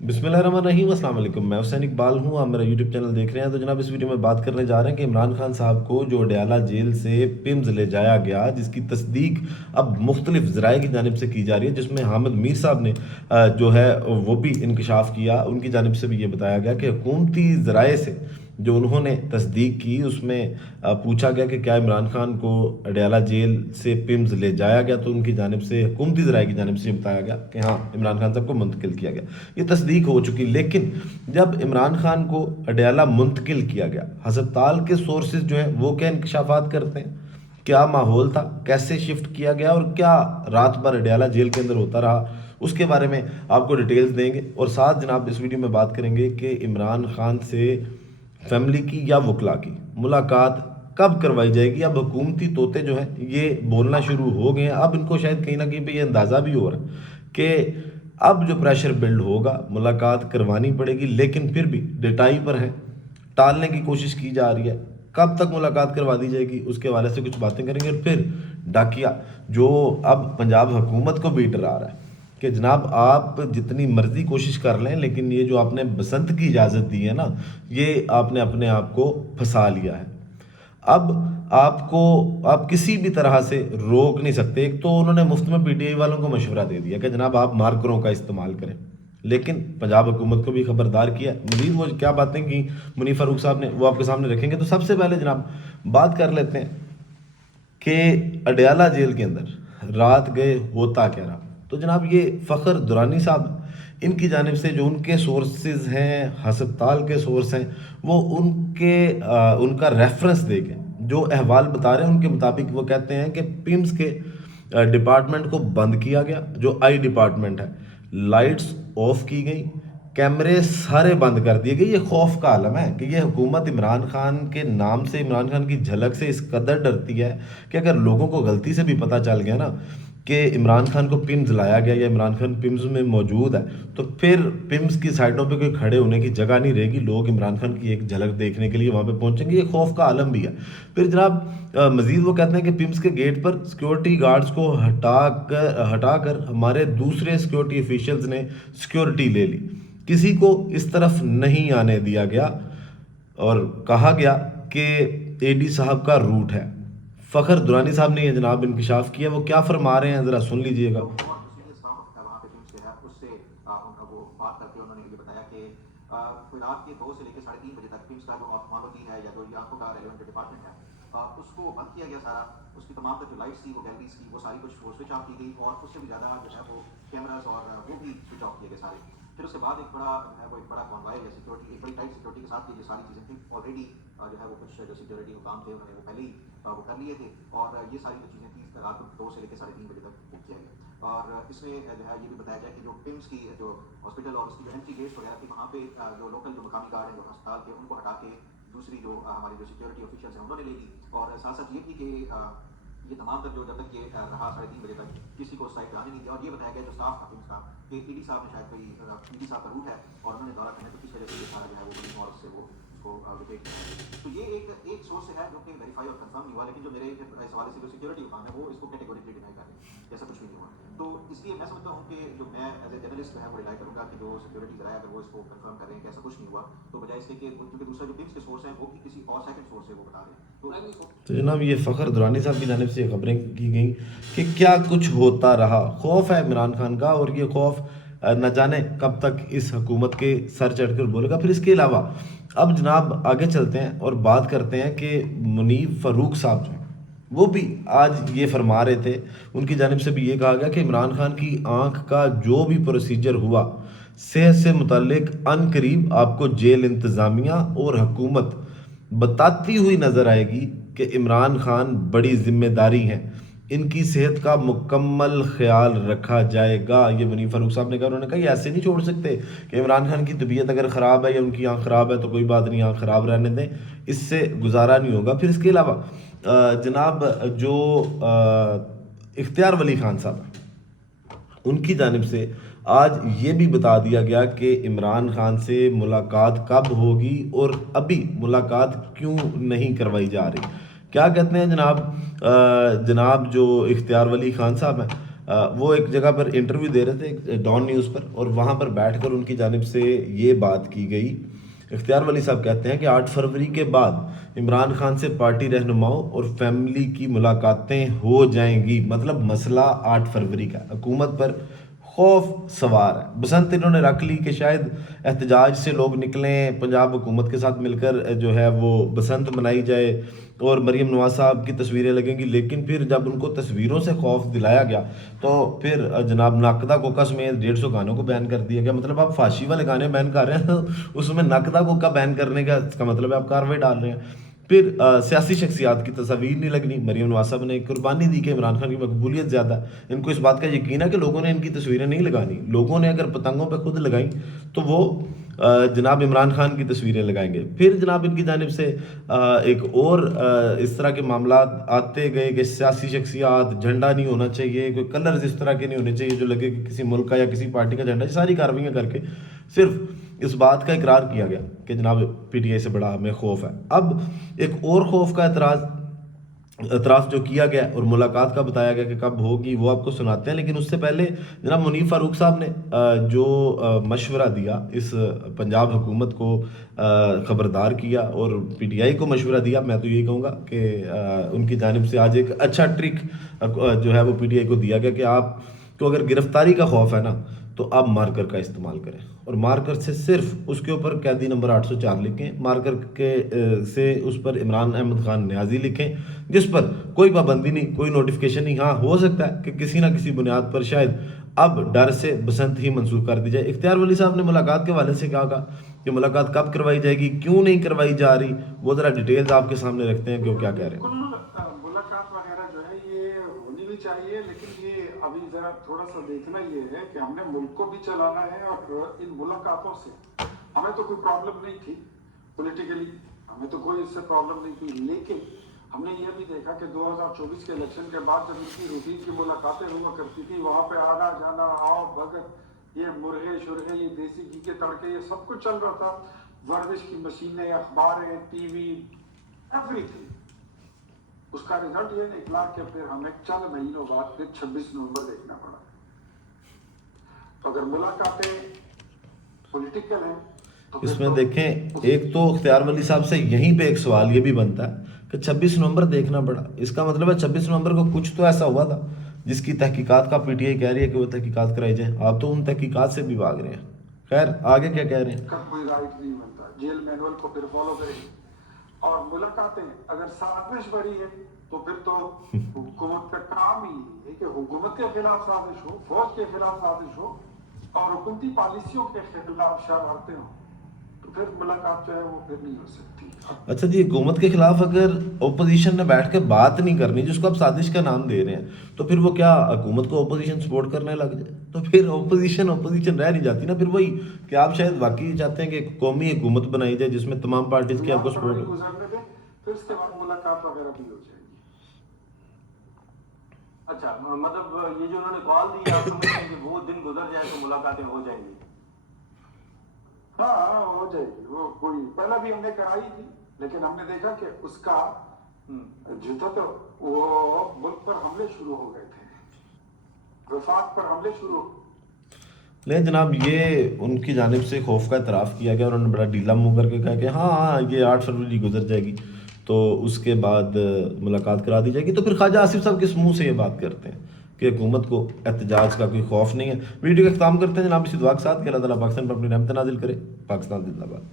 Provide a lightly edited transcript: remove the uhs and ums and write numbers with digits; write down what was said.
बिस्मिल्लाहिर्रहमानिर्रहीम, अस्सलाम वालेकुम। मैं हुसैन इकबाल हूँ, आप मेरा यूट्यूब चैनल देख रहे हैं। तो जनाब, इस वीडियो में बात करने जा रहे हैं कि इमरान खान साहब को जो अडयाला जेल से पिम्स ले जाया गया, जिसकी तस्दीक अब मुख्तलिफ ज़राए की जानिब से की जा रही है, जिसमें हामिद मीर साहब ने जो है वो भी इंकशाफ किया। उनकी जानिब से भी ये बताया गया कि हुकूमती ज़राए से जो उन्होंने तस्दीक की, उसमें पूछा गया कि क्या इमरान खान को अडयाला जेल से पिम्स ले जाया गया, तो उनकी जानिब से, हुकूमती ज़राए की जानिब से ये बताया गया कि हाँ, इमरान खान साहब को मुंतकिल किया गया। ये तस्दीक हो चुकी। लेकिन जब इमरान खान को अडयाला मुंतकिल किया गया, हस्पताल के सोर्सेज जो हैं वो क्या इंकशाफात करते हैं, क्या माहौल था, कैसे शिफ्ट किया गया और क्या रात भर अडयाला जेल के अंदर होता रहा, उसके बारे में आपको डिटेल्स देंगे। और साथ जनाब इस वीडियो में बात करेंगे कि इमरान खान से फैमिली की या वकला की मुलाकात कब करवाई जाएगी। अब हुकूमती तोते जो हैं ये बोलना शुरू हो गए हैं। अब इनको शायद कहीं ना कहीं पे ये अंदाज़ा भी हो रहा है कि अब जो प्रेशर बिल्ड होगा, मुलाकात करवानी पड़ेगी। लेकिन फिर भी डिटाई पर है, टालने की कोशिश की जा रही है। कब तक मुलाकात करवा दी जाएगी, उसके हवाले से कुछ बातें करेंगे। और फिर डाकिया जो अब पंजाब हुकूमत को भी डरा रहा है कि जनाब आप जितनी मर्जी कोशिश कर लें, लेकिन ये जो आपने बसंत की इजाज़त दी है ना, ये आपने अपने आप को फंसा लिया है। अब आपको, आप किसी भी तरह से रोक नहीं सकते। एक तो उन्होंने मुफ्त में पीटीआई वालों को मशवरा दे दिया कि जनाब आप मार्करों का इस्तेमाल करें, लेकिन पंजाब हुकूमत को भी खबरदार किया। मजीद वो क्या बातें की मुनीर फारूक साहब ने, वो आपके सामने रखेंगे। तो सबसे पहले जनाब बात कर लेते हैं कि अडयाला जेल के अंदर रात गए होता क्या रहा। तो जनाब ये फ़खर दुरानी साहब, इनकी जानिब से जो उनके सोर्सेज हैं, हस्पताल के सोर्स हैं, वो उनका रेफरेंस दे के जो अहवाल बता रहे हैं, उनके मुताबिक वो कहते हैं कि पिम्स के डिपार्टमेंट को बंद किया गया, जो आई डिपार्टमेंट है। लाइट्स ऑफ की गई, कैमरे सारे बंद कर दिए गए। ये खौफ का आलम है कि ये हुकूमत इमरान खान के नाम से, इमरान खान की झलक से इस कदर डरती है कि अगर लोगों को गलती से भी पता चल गया ना कि इमरान खान को पिम्स लाया गया या इमरान खान पिम्स में मौजूद है, तो फिर पिम्स की साइडों पे कोई खड़े होने की जगह नहीं रहेगी। लोग इमरान खान की एक झलक देखने के लिए वहाँ पे पहुंचेंगे। ये खौफ का आलम भी है। फिर जनाब मजीद वो कहते हैं कि पिम्स के गेट पर सिक्योरिटी गार्ड्स को हटाकर हमारे दूसरे सिक्योरिटी ऑफिशियल्स ने सिक्योरिटी ले ली, किसी को इस तरफ नहीं आने दिया गया और कहा गया कि एडी साहब का रूट है। फ़खर दुरानी साहब ने ये जनाब इंकशाफ किया। वो क्या फरमा रहे हैं ज़रा सुन लीजिएगा। तो और जो सीनियर स्टाफ है वहाँ पे टीम से है उससे उनका वो बात करके उन्होंने ये बताया कि कोई रात के 2 से लेकर 3:30 बजे तक टीम्स का जो ऑप्थेल्मोलॉजी है या जो ये आंखों का रेलेवेंट डिपार्टमेंट है उसको बंद किया गया सारा। उसकी तमाम जो लाइट्स थी, वो गैलरीज की, वो सारी कुछ वो स्विच ऑफ की गई और उससे भी ज़्यादा जो है वो कैमराज और वो भी स्विच ऑफ किए गए सारे। फिर उसके बाद एक बड़ा जो है वो एक बड़ा कॉन्वाय या सिक्योरिटी, एक बड़ी टाइट सिक्योरिटी के साथ ये सारी चीज़ें थी ऑलरेडी। जो है वो कुछ जो सिक्योरिटी के काम थे उन्होंने वो पहले ही वो कर लिए थे और ये सारी जो चीज़ें थी रात को 2 से लेकर 3:30 बजे तक बुक किया गया। और इसमें जो है ये भी बताया जाए कि जो पिम्स की जो हॉस्पिटल और उसकी जो एंट्री गेट्स वगैरह थी, वहाँ पे जो लोकल जो मकामी गार्ड हैं जो अस्पताल के, उनको हटा के दूसरी जो हमारी जो सिक्योरिटी ऑफिशियल्स हैं उन्होंने ले ली। और साथ साथ ये भी कि ये तमाम तक जो जब तक ये रहा 3:30 बजे तक किसी को साइड पे आने नहीं दिया। और ये बताया गया जो स्टाफ था पिम्स का कि ईडी साहब ने शायद कोई ईडी साहब का रूट है और उन्होंने दौरा करना, तो इस वजह से ये सारा जो है वो पुलिस और से वो उसको विकेट किया। तो ये एक सोर्स है जो कि वेरीफाई और कंफर्म नहीं हुआ, लेकिन जो मेरे इस हवाले से जो सिक्योरिटी काम है वो इसको कैटेगोरिकली डिनाई कर रहे हैं, ऐसा कुछ भी नहीं हुआ। तो इसलिए मैं समझता हूँ कि जो मैं एज ए जर्नलिस्ट जो है वो रिलाई करूँगा कि जो सिक्योरिटी ज़राया अगर वो इसको कंफर्म कर रहे हैं कि ऐसा कुछ नहीं हुआ, तो बजाय इसके कि क्योंकि दूसरा जो पिम्स के सोर्स हैं वो भी किसी और सेकंड सोर्स से वो बता रहे हैं। तो जनाब ये फ़खर दुरानी साहब की जानिब से ये खबरें की गई कि क्या कुछ होता रहा। खौफ है इमरान खान का और ये खौफ न जाने कब तक इस हुकूमत के सर चढ़कर बोलेगा। फिर इसके अलावा अब जनाब आगे चलते हैं और बात करते हैं कि मुनीर फ़ारूक साहब जो हैं, वो भी आज ये फरमा रहे थे। उनकी जानिब से भी ये कहा गया कि इमरान खान की आंख का जो भी प्रोसीजर हुआ, सेहत से मुतल्लिक अन करीब आपको जेल इंतज़ामिया और हुकूमत बताती हुई नज़र आएगी कि इमरान खान बड़ी जिम्मेदारी हैं, इनकी सेहत का मुकम्मल ख्याल रखा जाएगा। ये मुनीर फारूक साहब ने कहा। उन्होंने कहा ये ऐसे नहीं छोड़ सकते कि इमरान खान की तबीयत अगर ख़राब है या उनकी आँख ख़राब है तो कोई बात नहीं, आँख ख़राब रहने दें, इससे गुजारा नहीं होगा। फिर इसके अलावा जनाब जो इख्तियार वली खान साहब, उनकी जानिब से आज ये भी बता दिया गया कि इमरान खान से मुलाकात कब होगी और अभी मुलाकात क्यों नहीं करवाई जा रही। क्या कहते हैं जनाब, जनाब जो इख्तियार वली खान साहब हैं, وہ ایک جگہ پر انٹرویو دے رہے تھے ڈان نیوز پر، اور وہاں پر بیٹھ کر ان کی جانب سے یہ بات کی گئی. اختیار ولی صاحب کہتے ہیں کہ 8 فروری کے بعد عمران خان سے پارٹی رہنماؤں اور فیملی کی ملاقاتیں ہو جائیں گی. مطلب مسئلہ 8 فروری کا حکومت پر خوف سوار ہے. بسنت انہوں نے رکھ لی کہ شاید احتجاج سے لوگ نکلیں، پنجاب حکومت کے ساتھ مل کر جو ہے وہ بسنت منائی جائے اور مریم نواز صاحب کی تصویریں لگیں گی. لیکن پھر جب ان کو تصویروں سے خوف دلایا گیا تو پھر جناب ناقدہ کوکا سمیت 150 گانوں کو بین کر دیا گیا. مطلب آپ فحاشی والے گانے بین کر رہے ہیں، اس میں ناقدہ کوکا بین کرنے کا اس کا مطلب ہے آپ کارروائی ڈال رہے ہیں. پھر سیاسی شخصیات کی تصاویر نہیں لگنی. مریم نواز صاحب نے ایک قربانی دی کہ عمران خان کی مقبولیت زیادہ ہے، ان کو اس بات کا یقین ہے کہ لوگوں نے ان کی تصویریں نہیں لگانی. لوگوں نے اگر پتنگوں پہ خود لگائیں تو وہ جناب عمران خان کی تصویریں لگائیں گے. پھر جناب ان کی جانب سے ایک اور اس طرح کے معاملات آتے گئے کہ سیاسی شخصیات، جھنڈا نہیں ہونا چاہیے، کوئی کلرز اس طرح کے نہیں ہونے چاہیے جو لگے کہ کسی ملک کا یا کسی پارٹی کا جھنڈا. یہ ساری کارروائیاں کر کے صرف اس بات کا اقرار کیا گیا کہ جناب پی ٹی آئی سے بڑا ہمیں خوف ہے. اب ایک اور خوف کا اعتراف جو کیا گیا اور ملاقات کا بتایا گیا کہ کب ہوگی وہ آپ کو سناتے ہیں. لیکن اس سے پہلے جناب منیف فاروق صاحب نے جو مشورہ دیا اس پنجاب حکومت کو خبردار کیا اور پی ٹی آئی کو مشورہ دیا، میں تو یہی کہوں گا کہ ان کی جانب سے آج ایک اچھا ٹرک جو ہے وہ پی ٹی آئی کو دیا گیا کہ آپ کو اگر گرفتاری کا خوف ہے نا تو آپ مارکر کا استعمال کریں، اور مارکر سے صرف اس کے اوپر قیدی نمبر 804 لکھیں، مارکر کے سے اس پر عمران احمد خان نیازی لکھیں، جس پر کوئی پابندی نہیں، کوئی نوٹیفیکیشن نہیں. ہاں ہو سکتا ہے کہ کسی نہ کسی بنیاد پر شاید اب ڈر سے بسنت ہی منسوخ کر دی جائے. اختیار ولی صاحب نے ملاقات کے حوالے سے کہا کہ ملاقات کب کروائی جائے گی، کیوں نہیں کروائی جا رہی، وہ ذرا ڈیٹیلز آپ کے سامنے رکھتے ہیں کہ وہ کیا کہہ رہے ہیں. ملاقات وغیرہ جو ہے یہ ہونی بھی چاہیے، لیکن یہ ابھی ذرا تھوڑا سا دیکھنا یہ ہے کہ ہم نے ملک کو بھی چلانا ہے، اور ان ملاقاتوں سے ہمیں تو کوئی پرابلم نہیں تھی پولیٹیکلی، ہمیں تو کوئی اس سے پرابلم نہیں تھی. لیکن ہم نے یہ بھی دیکھا کہ 2024 کے الیکشن کے بعد جب ان کی روٹین کی ملاقاتیں ہوا کرتی تھی، وہاں پہ آنا جانا، آؤ بھگت، یہ مرغے شرغے، یہ دیسی گھی کے تڑکے، یہ سب کچھ چل رہا تھا. ورزش کی مشینیں، اخباریں، ٹی وی، ایوری تھنگ. اس کا رزلٹ یہ نکلا کہ پھر ہمیں چند مہینوں بعد پھر 26 نومبر دیکھنا پڑا. تو اگر ملاقاتیں پولیٹیکل ہیں تو اس میں دیکھیں، ایک تو اختیار ولی صاحب سے یہیں پہ ایک سوال یہ بھی بنتا ہے کہ 26 نومبر دیکھنا پڑا، اس کا مطلب ہے 26 نومبر کو کچھ تو ایسا ہوا تھا جس کی تحقیقات کا پی ٹی آئی کہہ رہی ہے کہ وہ تحقیقات کرائی جائیں. آپ تو ان تحقیقات سے بھی بھاگ رہے ہیں. خیر آگے کیا کہہ رہے ہیں؟ کوئی رائٹ نہیں بنتا، جیل مینول کو پھر فالو کریں. اور ملاقاتیں اگر سازش بڑی ہے تو پھر تو حکومت کا کام ہی ہے کہ حکومت کے خلاف سازش ہو، فوج کے خلاف سازش ہو اور حکومتی پالیسیوں کے خلاف شرارتیں ہوں، تو پھر ملاقات جو ہے وہ پھر نہیں ہو سکتی. اچھا جی، حکومت کے خلاف اگر اپوزیشن نے بیٹھ کے بات نہیں کرنی، جس کو آپ سازش کا نام دے رہے ہیں، تو پھر وہ کیا حکومت کو اپوزیشن سپورٹ کرنے لگ جائے؟ تو پھر اپوزیشن رہ نہیں جاتی نا. پھر وہی کہ آپ شاید واقعی چاہتے ہیں کہ ایک قومی حکومت بنائی جائے جس میں تمام پارٹیز کی آپ کو سپورٹ ہو. گزرنے دیں، پھر اس کے بعد ملاقات وغیرہ بھی ہو جائے گی. اچھا، مطلب یہ جو انہوں نے کال دی، آپ سمجھتے ہیں کہ وہ دن گزر جائے تو ملاقاتیں ہو جائیں گی؟ ہاں ہو جائے گی. وہ کوئی پہلے بھی ہم نے کرائی تھی، لیکن ہم نے دیکھا کہ اس کا جو تھا تو وہ ملک پر حملے شروع ہو گئے تھے، وفاق پر حملے شروع. نہیں جناب، یہ ان کی جانب سے خوف کا اعتراف کیا گیا اور انہوں نے بڑا ڈھیلا منہ کر کے کہا کہ ہاں یہ 8 فروری گزر جائے گی تو اس کے بعد ملاقات کرا دی جائے گی. تو پھر خواجہ آصف صاحب کس منہ سے یہ بات کرتے ہیں کہ حکومت کو احتجاج کا کوئی خوف نہیں ہے؟ ویڈیو کا اختتام کرتے ہیں جناب اسی دعا کے ساتھ کہ اللہ تعالیٰ پاکستان پر اپنی رحمت نازل کرے. پاکستان زندہ باد.